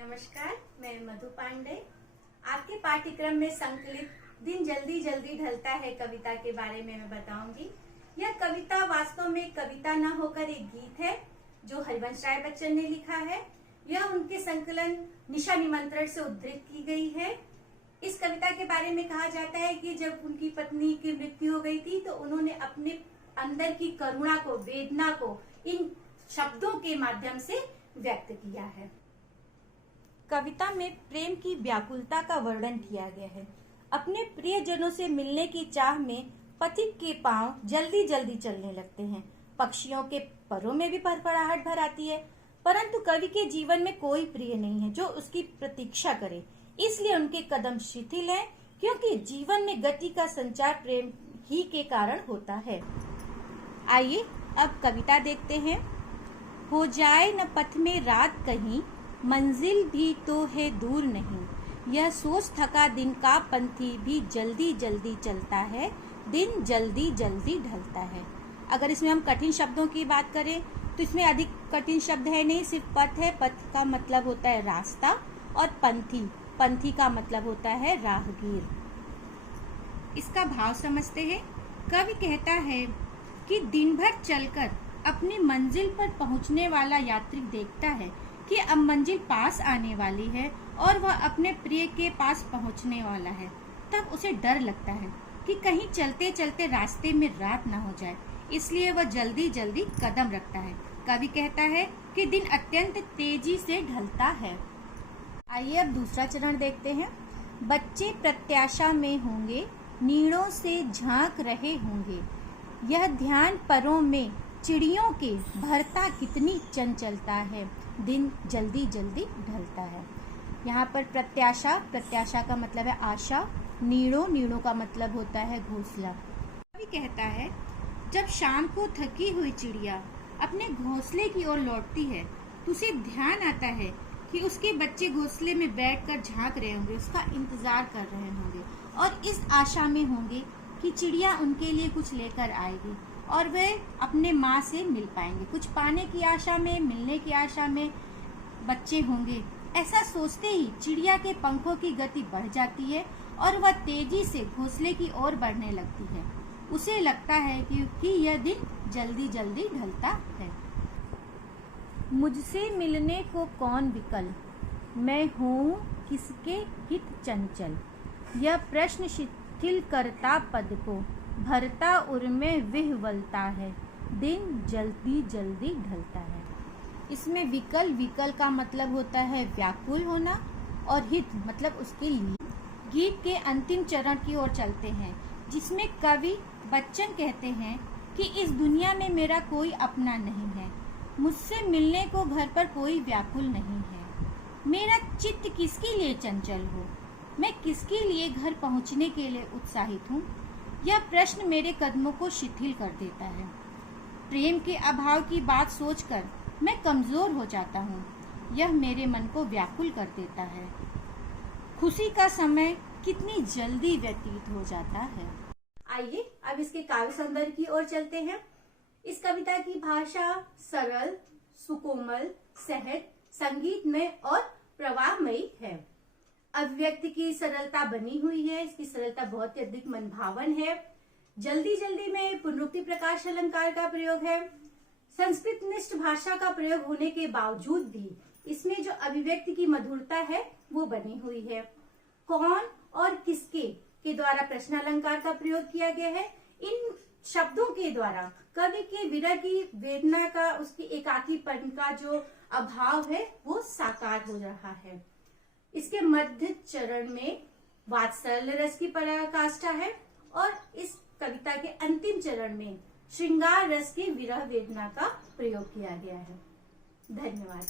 नमस्कार, मैं मधु पांडे। आपके पाठ्यक्रम में संकलित दिन जल्दी जल्दी ढलता है कविता के बारे में मैं बताऊंगी। यह कविता वास्तव में कविता न होकर एक गीत है जो हरिवंश राय बच्चन ने लिखा है। यह उनके संकलन निशा निमंत्रण से उद्धृत की गई है। इस कविता के बारे में कहा जाता है कि जब उनकी पत्नी की मृत्यु हो गई थी तो उन्होंने अपने अंदर की करुणा को, वेदना को इन शब्दों के माध्यम से व्यक्त किया है। कविता में प्रेम की व्याकुलता का वर्णन किया गया है। अपने प्रियजनों से मिलने की चाह में पथिक के पांव जल्दी जल्दी चलने लगते हैं। पक्षियों के परों में भी फड़फड़ाहट भर आती है, परंतु कवि के जीवन में कोई प्रिय नहीं है जो उसकी प्रतीक्षा करे, इसलिए उनके कदम शिथिल हैं, क्योंकि जीवन में गति का संचार प्रेम ही के कारण होता है। आइए अब कविता देखते हैं। हो जाए न पथ में रात कहीं, मंजिल भी तो है दूर नहीं। यह सोच थका दिन का पंथी भी जल्दी जल्दी चलता है, दिन जल्दी जल्दी ढलता है। अगर इसमें हम कठिन शब्दों की बात करें तो इसमें अधिक कठिन शब्द है नहीं, सिर्फ पथ है। पथ का मतलब होता है रास्ता, और पंथी, पंथी का मतलब होता है राहगीर। इसका भाव समझते हैं। कवि कहता है कि दिन भर चलकर अपनी मंजिल पर पहुंचने वाला यात्री देखता है कि अब मंजिल पास आने वाली है और वह अपने प्रिय के पास पहुंचने वाला है। तब उसे डर लगता है कि कहीं चलते चलते रास्ते में रात न हो जाए, इसलिए वह जल्दी जल्दी कदम रखता है। कवि कहता है कि दिन अत्यंत तेजी से ढलता है। आइए अब दूसरा चरण देखते हैं। बच्चे प्रत्याशा में होंगे, नीड़ों से झांक रहे होंगे। यह ध्यान परों में चिड़ियों के भरता कितनी चंचलता है, दिन जल्दी जल्दी ढलता है। यहाँ पर प्रत्याशा, प्रत्याशा का मतलब है आशा। नीड़ों, नीड़ों का मतलब होता है घोंसला। कवि कहता है जब शाम को थकी हुई चिड़िया अपने घोंसले की ओर लौटती है तो उसे ध्यान आता है कि उसके बच्चे घोंसले में बैठकर झांक रहे होंगे, उसका इंतजार कर रहे होंगे और इस आशा में होंगे कि चिड़िया उनके लिए कुछ लेकर आएगी और वे अपने माँ से मिल पाएंगे। कुछ पाने की आशा में, मिलने की आशा में बच्चे होंगे। ऐसा सोचते ही चिड़िया के पंखों की गति बढ़ जाती है और वह तेजी से घोंसले की ओर बढ़ने लगती है। उसे लगता है कि यह दिन जल्दी जल्दी ढलता है। मुझसे मिलने को कौन विकल, मैं हूँ किसके हित चंचल। यह प्रश्न शिथिल करता पद को, भरता उर में विह्वलता है, दिन जल्दी जल्दी ढलता है। इसमें विकल, विकल का मतलब होता है व्याकुल होना, और हित मतलब उसके लिए। गीत के अंतिम चरण की ओर चलते हैं, जिसमें कवि बच्चन कहते हैं कि इस दुनिया में मेरा कोई अपना नहीं है, मुझसे मिलने को घर पर कोई व्याकुल नहीं है। मेरा चित्त किसके लिए चंचल हो, मैं किसके लिए घर पहुंचने के लिए उत्साहित हूँ। यह प्रश्न मेरे कदमों को शिथिल कर देता है। प्रेम के अभाव की बात सोचकर मैं कमजोर हो जाता हूँ। यह मेरे मन को व्याकुल कर देता है। खुशी का समय कितनी जल्दी व्यतीत हो जाता है। आइए अब इसके काव्य सौंदर्य की ओर चलते हैं। इस कविता की भाषा सरल, सुकोमल, सहज, संगीतमय और प्रवाहमयी है। अभिव्यक्ति की सरलता बनी हुई है। इसकी सरलता बहुत ही अधिक मनभावन है। जल्दी जल्दी में पुनरुक्ति प्रकाश अलंकार का प्रयोग है। संस्कृत निष्ठ भाषा का प्रयोग होने के बावजूद भी इसमें जो अभिव्यक्ति की मधुरता है वो बनी हुई है। कौन और किसके के द्वारा प्रश्न अलंकार का प्रयोग किया गया है। इन शब्दों के द्वारा कवि के विरह की वेदना का, उसकी एकाकीपन का जो अभाव है वो साकार हो रहा है। इसके मध्य चरण में वात्सल्य रस की पराकाष्ठा है और इस कविता के अंतिम चरण में श्रृंगार रस की विरह वेदना का प्रयोग किया गया है। धन्यवाद।